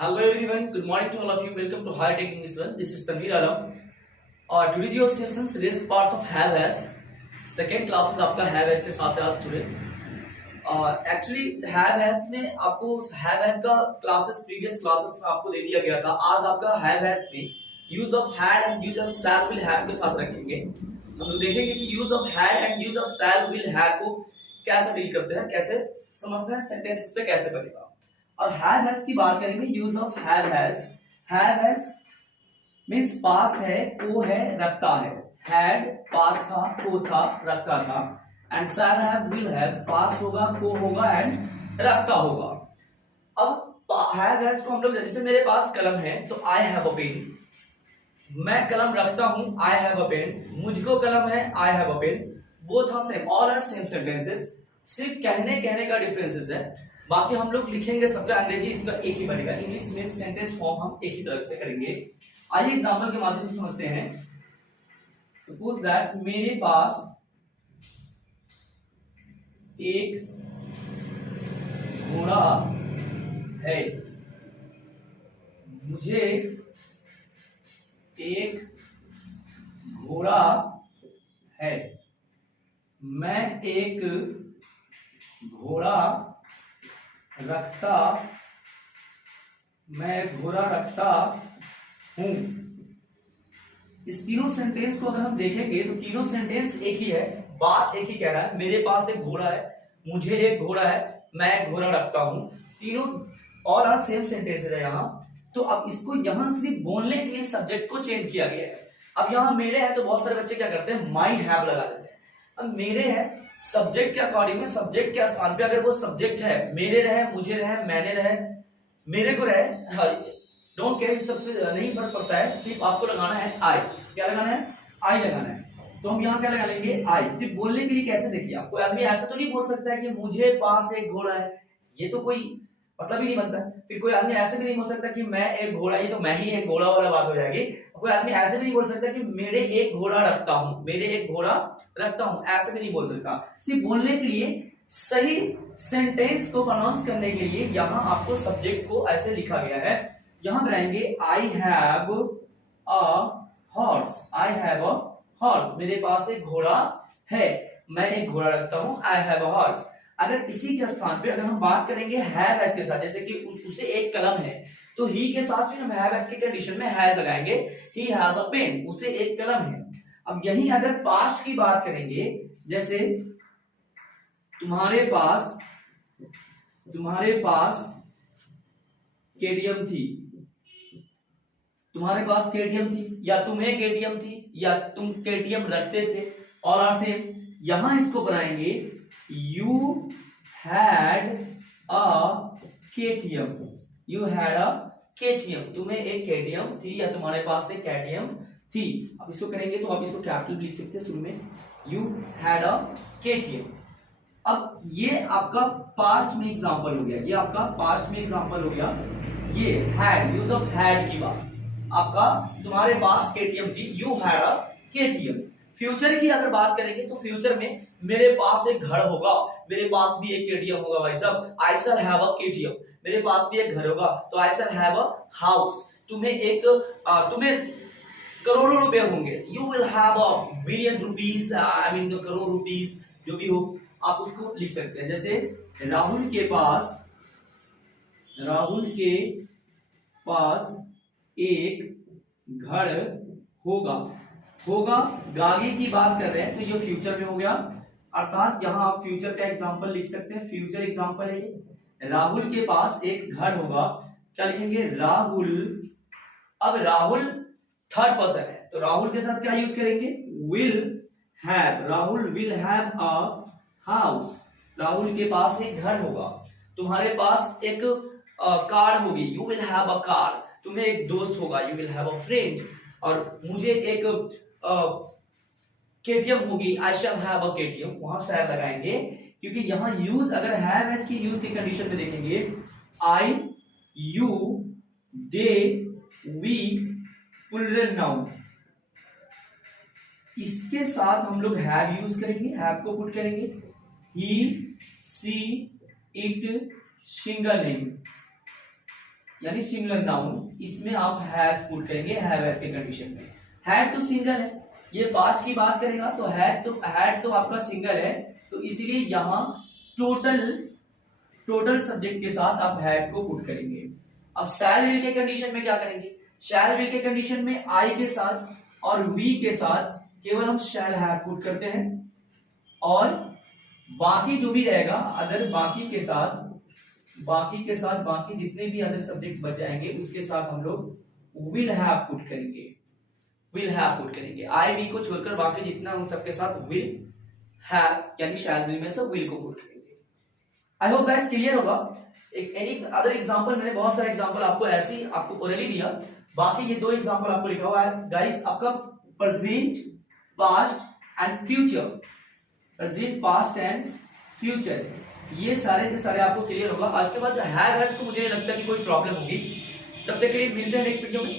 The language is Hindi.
Hello everyone, good morning to all of you. Welcome to Higher Tech English One. This is Tanveer Alam. Today's your sessions rest parts of have as. Second classes आपका have as के साथ है आज today. Actually have as में आपको have as का classes previous classes में आपको दे दिया गया था. आज आपका have as में use of had and use of shall will have के साथ रखेंगे. हम लोग देखेंगे कि use of had and use of shall will have को कैसे डील करते हैं, कैसे समझते हैं, सेंटेंसेस पे कैसे बनेगा. और have has की बात करेंगे. Use of have has means पास है, को है, रखता है. had पास था, को था, रखता था. And shall have will have पास होगा, को होगा एंड रखता होगा. अब have has को हम लोग जैसे मेरे पास कलम है तो I have a pen, मैं कलम रखता हूं I have a pen, मुझको कलम है I have a pen. Both are same, all are same sentences, सिर्फ कहने का डिफरेंसेस है. बाकी हम लोग लिखेंगे सबका अंग्रेजी इसका एक ही बनेगा. इंग्लिश में सेंटेंस फॉर्म हम एक ही तरह से करेंगे. आइए एग्जांपल के माध्यम से समझते हैं. सपोज दैट मेरे पास एक घोड़ा है, मुझे एक घोड़ा है, मैं एक घोड़ा रखता, मैं घोड़ा रखता हूं. इस तीनों सेंटेंस को अगर हम देखेंगे तो तीनों सेंटेंस एक ही है, बात एक ही कह रहा है. मेरे पास एक घोड़ा है, मुझे एक घोड़ा है, मैं एक घोड़ा रखता हूं. तीनों ऑल आर सेम सेंटेंस है यहां. तो अब इसको यहां सिर्फ बोलने के लिए सब्जेक्ट को चेंज किया गया है. अब यहां मेरे है तो बहुत सारे बच्चे क्या करते हैं, माई हैव लगा देते हैं. अब मेरे है सब्जेक्ट के अकॉर्डिंग में, सब्जेक्ट के स्थान पे अगर वो सब्जेक्ट है, मेरे रहे, मुझे रहे, मैंने रहे, मेरे को रहे, डोंट केयर, सबसे नहीं फर्क पड़ता है. सिर्फ आपको लगाना है आई. क्या लगाना है, आई लगाना है. तो हम यहाँ क्या लगा लेंगे, आई. सिर्फ बोलने के लिए कैसे, देखिए आप, कोई आदमी ऐसा तो नहीं बोल सकता है कि मुझे पास एक घोड़ा है, ये तो कोई मतलब ही नहीं बनता. फिर कोई आदमी ऐसे भी नहीं बोल सकता कि मैं एक घोड़ा, ये तो मैं ही एक घोड़ा वाला बात हो जाएगी. कोई आदमी ऐसे भी नहीं बोल सकता कि मेरे एक घोड़ा रखता हूं, मेरे एक घोड़ा रखता हूं, ऐसे भी नहीं बोल सकता. सिर्फ बोलने के लिए, सही सेंटेंस को प्रोनाउंस करने के लिए यहां आपको सब्जेक्ट को ऐसे लिखा गया है. यहां बनाएंगे I have a horse, I have a horse, मेरे पास एक घोड़ा है, मैं एक घोड़ा रखता हूं, आई हैव अ हॉर्स. अगर इसी के स्थान पे अगर हम बात करेंगे हैव एज के साथ, जैसे कि उसे एक कलम है तो ही के साथ फिर हम हैव एज के कंडीशन में हैज लगाएंगे. ही हैज अ पेन, उसे एक कलम है. अब यही अगर पास्ट की बात करेंगे, जैसे तुम्हारे पास केटीएम थी, तुम्हारे पास केटीएम थी, या तुम्हें केटीएम थी, या तुम केटीएम रखते थे, ऑल आर सेम. यहां इसको बनाएंगे you had a KTM, you had a KTM, तुम्हें एक KTM थी या तुम्हारे पास एक KTM थी. अब इसको करेंगे तो आप इसको कैपिटल लिख सकते हैं शुरू में, you had a KTM. अब ये आपका पास्ट में एग्जांपल हो गया, ये आपका पास्ट में एग्जांपल हो गया. ये had, यूज ऑफ had की बात, आपका तुम्हारे पास KTM थी, you had a KTM. Future की अगर बात करेंगे तो फ्यूचर में मेरे पास एक घर होगा, मेरे पास भी एक केटीएम होगा. भाई साहब, आई शैल हैव अ केटीएम, मेरे पास भी एक घर होगा तो आई शैल हैव अ हाउस. तुम्हें करोड़ों रुपए होंगे, you will have a billion rupees, I mean crore rupees, जो भी हो आप उसको लिख सकते हैं. जैसे राहुल के पास एक घर होगा, गाड़ी की बात कर रहे हैं तो ये फ्यूचर में हो गया. अर्थात यहां आप फ्यूचर का एग्जांपल लिख सकते हैं. फ्यूचर एग्जांपल है ये, राहुल के पास एक घर होगा. क्या लिखेंगे, राहुल. अब राहुल थर्ड पर्सन है तो राहुल के साथ क्या यूज करेंगे, will have. Rahul will have a house, Rahul के पास एक घर होगा. तुम्हारे पास एक कार होगी, you will have a car. तुम्हें एक दोस्त होगा, you will have a friend. और मुझे एक केटीएम होगी, आई शैल हैव अ केटीएम. वहां शैल लगाएंगे क्योंकि यहां यूज अगर हैव एज की यूज के कंडीशन में देखेंगे, I, you, they, we, plural noun, इसके साथ हम लोग हैव यूज करेंगे, हैव को पुट करेंगे. He, she, it, single name. यानी सिंगुलर नाउन, इसमें आप हैज पुट करेंगे हैव हैज के कंडीशन में। हैड तो सिंगल है, ये पास्ट की बात करेगा तो हैड तो आपका सिंगल है, तो इसीलिए यहां टोटल सब्जेक्ट के साथ आप हैड को पुट करेंगे। अब शैल विल के कंडीशन में क्या करेंगे? शैल विल के कंडीशन में आई के साथ और वी के साथ केवल हम शैल हैव पुट करते हैं, और बाकी जो भी रहेगा अदर बाकी के साथ बाकी जितने भी अदर सब्जेक्ट बच जाएंगे उसके साथ हम लोग विल हैव पुट करेंगे। आई वी को छोड़कर बाकी जितना उन सबके साथ विल हैव यानी शैल विल में से विल को पुट करेंगे। आई होप गाइस क्लियर होगा। एक एनी अदर एग्जांपल, मैंने बहुत सारे एग्जांपल आपको ऐसे ही आपको ओरली दिया, बाकी ये दो एग्जांपल आपको लिखा हुआ है गाइस, आपका प्रेजेंट पास्ट एंड फ्यूचर, ये सारे के सारे आपको क्लियर होगा। आज के बाद हैव हैज को मुझे नहीं लगता कि कोई प्रॉब्लम होगी। तब तक के लिए मिलते हैं नेक्स्ट वीडियो में।